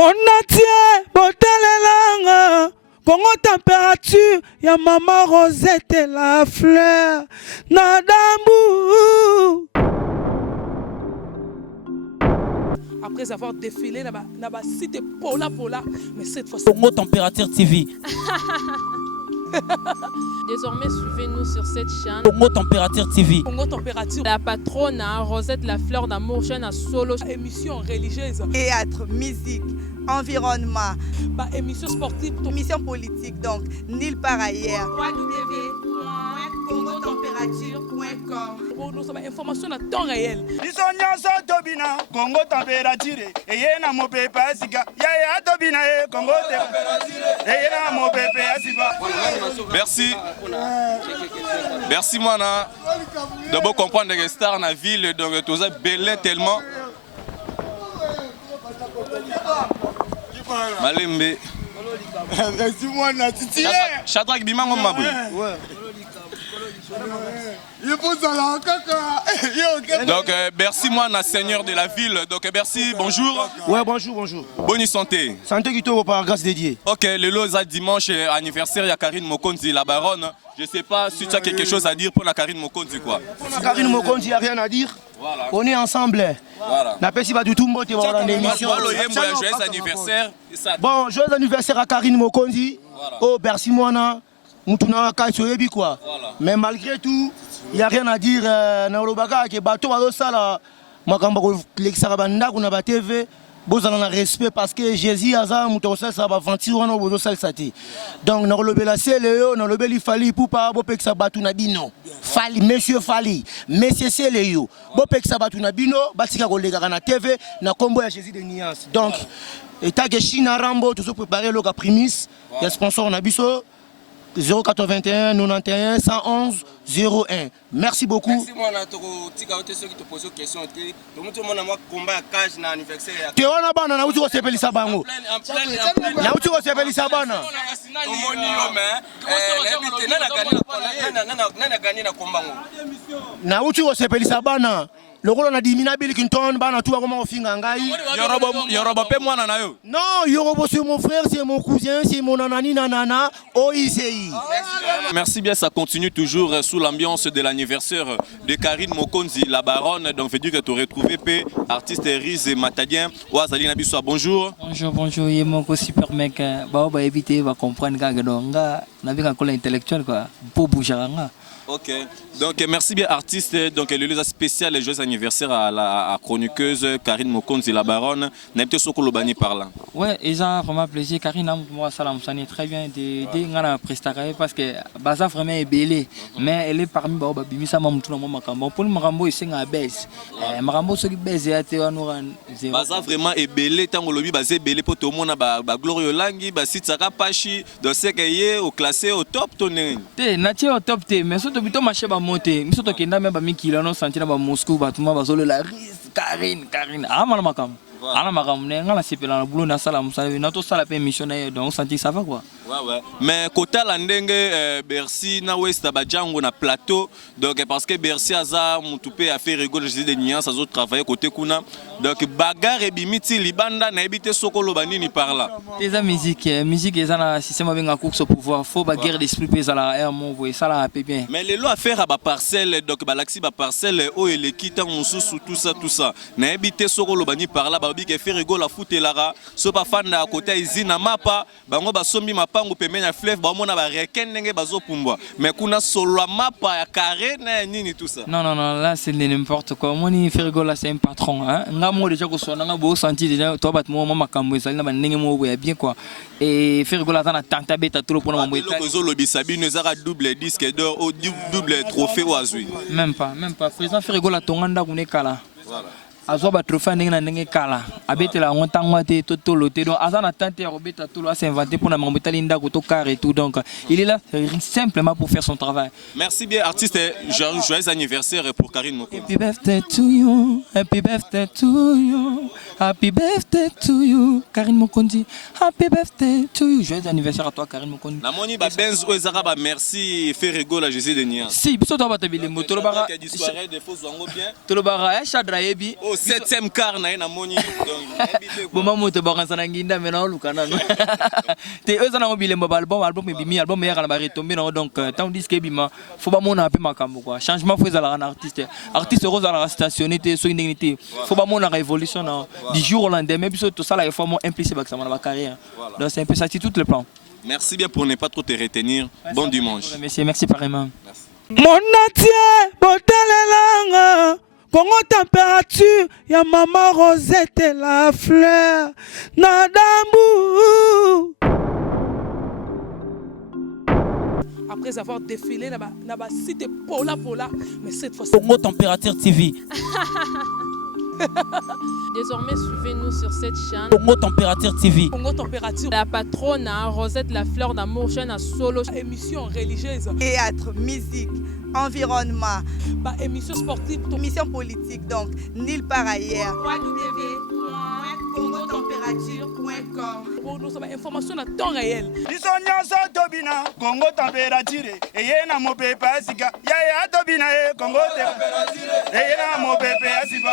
Monatie, botalelanga, Congo température, ya maman Rosette la fleur, Nadambu. Après avoir défilé là-bas, c'était Pola, mais cette fois-ci. Congo Température TV. Désormais, suivez-nous sur cette chaîne. Congo Température TV. Congo Température. La patronne Rosette la fleur d'amour, chaîne à solo. Émission religieuse. Théâtre, musique, environnement. Émission sportive. Émission politique, donc nulle part ailleurs. www.congotempérature.com. Pour nous avons information à temps réel. Congo Température. Et na mo pepe asika. Ya tobina Congo Température. Merci. Merci Mana. D'abord comprendre que star dans la ville, donc tout ça belé tellement. Malembe. Merci Mana, titi. Shadrack Bimango Mabou. Donc merci Mana, seigneur de la ville. Donc merci, bonjour. Ouais, bonjour. Bonne santé. Santé qui tombe par grâce de Dieu. Ok, le lot dimanche anniversaire, il y a Karine Mokonzi, la baronne. Je ne sais pas si tu as quelque chose à dire pour la Karine Mokonzi quoi. Karine Mokonzi, il n'y a rien à dire. Voilà. On est ensemble. Voilà. Joyeux anniversaire. Bon, joyeux anniversaire à Karine Mokonzi. Voilà. Oh, merci Moana. Quoi. Voilà. Mais malgré tout, il n'y a rien à dire. Dans le bagage, que bateau va sala. TV. Bozala respect parce que Jésus a mutosa sa ba ventir wana bozo salsati. Donc na lobela seleo na lobeli fali pour pas bo peksa batu na bino. Fali monsieur Fali, monsieur seleo. Bo peksa batu na bino batika kolega na TV na kombo ya Jésus de Niance. Donc état que China Rambo toujours préparer le primis, il y a sponsor na biso 081 91 111 01. Merci beaucoup. Merci moi na tika ote ceux qui te posent question te. Donc tout le monde a moi combat cage na anniversaire. Te wana bana na uti ko sepelisa bango. Na uti ko sepelisa bana. Omoni yo mais nana gagné na combat ngo. Na uti ko sepelisa bana. Lokolo na dimina Bill Clinton bana tu comment ofinga ngai. Yoroba pe mwana na yo. Non, Yorobo c'est mon frère, c'est mon cousin, c'est mon nanani nanana OICI. Merci bien, ça continue toujours sous l'ambiance de l'anniversaire de Karine Mokonzi, la baronne. Donc, veut dire que tu as retrouvé P, artiste Riz et Matadien. Ouazali Nabissoa, bonjour. Bonjour, il est mon super mec. Bah, on va éviter, on va comprendre qu'on a un collègue intellectuel, quoi. Pour bouger. Ok, donc merci bien artiste, donc le lieu spécial les joyeux anniversaire à la chroniqueuse Karine Mokonzi la baronne, n'habite Soko Lobani par là. Ouais, et ça vraiment plaisir, Karine moi ça me très bien de ngana prestataire parce que Baza vraiment est belle, mais elle est parmi babimi ça m'a tout le monde makambo pour le makambo il s'est à baisse. Makambo ce qui baisse et Baza vraiment est belle tant que lobi basé belle pour tout le monde ba glorieux langi ba site saka pachi donc c'est que au classé au top tonné. Té nature au top té mais surtout bito marché ba monter misoto kenda même ba mikila no sentir ba Moscou ba tout ba zolo la Karine amana makam ana makam ne ngala sipela na boulot na sala musala na to sala pe mission na donc sentir ça va quoi. Ouais. Mais kota la ndenge Bercy na West Abadjango na plateau donc parce que Bercy aza mutupe a fait rigoler Jésus de Niance a autres travailler côté kuna donc bagarre et bimiti libanda na ebité sokolo banini par là. Tes musique ezana système benga course au pouvoir faut ba guerre d'esprit pesa la air mon voyer ça la peu bien. Mais les lois faire à ba parcelle donc balaxi ba parcelle o ele kita mususu tout ça na ebité sokolo bani par là ba bi ke faire rigoler la foot et lara so pa fanda à côté izina mapa bango ba sombi mapa ngo pemenya fleuve ba mona ba reken ndenge bazo pumbwa mais kuna solo mapa ya carré na nini tout ça. Non là c'est n'importe quoi moi ni faire rigoler c'est un patron hein ngamo déjà ko so nga bo senti déjà toi bat mo makambo ezali na ndenge mo boya bien quoi et faire rigoler dans tanta beta tout le pour mo eta ko zo lobisa bino ezaka double disque d'or au double trophée oazui même pas président faire rigoler tonganda kunekala voilà azo ba trophée ndenge na ndenge kala abetela ngontango te to loté donc azana tante ya robeta tout là s'inventer pour na mambeta linda ko to carré tout donc il est là simplement pour faire son travail. Merci bien artiste, joyeux anniversaire pour Karine Mokonzi. Happy birthday to you, happy birthday to you, happy birthday to you Karine Mokonzi, happy birthday to you, joyeux anniversaire à toi Karine Mokonzi. Na moni ba benz o ezaka ba merci fait rigoler à Jésus de Niance. Si biso to ba tabile moto lo bara di soirée de faux zango bien. To lo bara ya Chadra yebi. Oh 7e quart na ye na moni boma moto bakansana nginda mena oluka nano te eux ana bilemba album ebimi album ya kala retomber na donc tant disque ebima faut ba mona pe makambo quoi changement faut ezala na artiste rose ala stationné te so indemnité faut ba mona révolution du jour au lendemain biso tout ça la réforme impliqué ba ma carrière donc c'est un peu ça sur tout le plan. Merci bien pour ne pas trop te retenir. Bon dimanche. Merci pareillement. Mon atier, botalelanga. Congo température, ya maman Rosette la fleur. Nadambu. Après avoir défilé dans la cité Pola, mais cette fois-ci. Congo Température TV. Désormais, suivez-nous sur cette chaîne. Congo Température TV. Congo Température. La patronne Rosette la fleur d'amour, chaîne à solo. Émission religieuse. Théâtre, musique, environnement. Émission sportive. Émission politique, donc nulle part ailleurs. www.congotempérature.com. Pour nous avoir information à temps réel. biso nyonso tobina Congo température eye na mopepe asika yaya tobina ye Congo température eye na mopepe asika